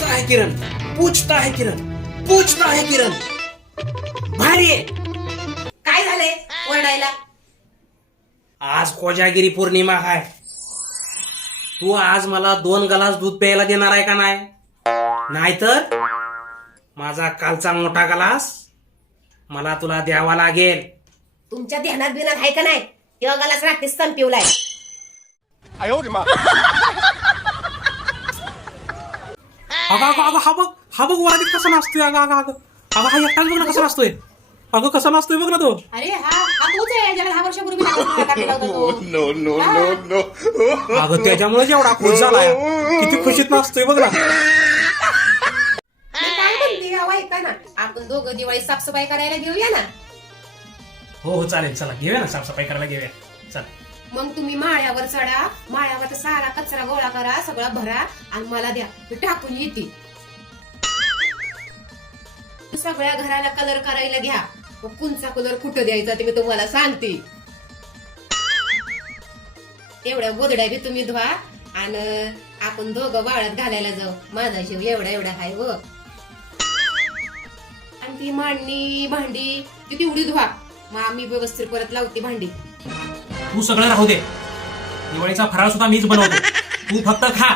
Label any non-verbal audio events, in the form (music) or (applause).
पूछता है किरण पूछता है किरण पूछता है किरण। भारी आहे काय झालंय ओरडायला? आज कोजागिरी पौर्णिमा आहे. तू आज मला दोन गलास दूध प्यायला देणार आहे का नाही? नाहीतर माझा कालचा मोठा गलास मला तुला द्यावा लागेल. तुमच्या ध्यानात बिनात आहे का नाही? तेव्हा गलास रात्रीच संपवलाय. (laughs) अगं अगं अगं हा बघ हा बघ वरातीत कसा नाचतोय. अगं अगं अगं. अगं हा एकटाच बघ ना कसा नाचतोय. अगं कसा नाचतोय बघ ना तो. अरे हा हा तोच आहे ज्याला दहा वर्षापूर्वी नाकात काढलेला होता तो. (laughs) no, no, no, no. अगं त्याच्यामुळे एवढा खुश झालाय. किती खुशीत नाचतोय बघ ना. मी काय म्हणते ना. आपण दोघं दिवाळी साफसफाई करायला घेऊया ना? हो हो चालेल चला. घेऊया ना साफसफाई करायला घेऊया. चल. मग तुम्ही माळ्यावर चढा माळ्यावर सारा कचरा गोळा करा सगळा भरा आणि मला द्या. मी टाकून येते. सगळ्या घराला कलर करायला घ्या. मग कोणचा कलर कुठं द्यायचा ते मी तुम्हाला सांगते. एवढ्या गोदड्या बी तुम्ही धुवा आणि आपण दोघं वाळत घालायला जाऊ. माझा शिव एवढा एवढा हाय व. आणि ती मांडणी भांडी ती तेवढी धुवा. मग आम्ही व्यवस्थित परत लावते भांडी. तू सगळं राहू दे. दिवाळीचा फराळ सुद्धा मीच बनवतो. तू फक्त खा.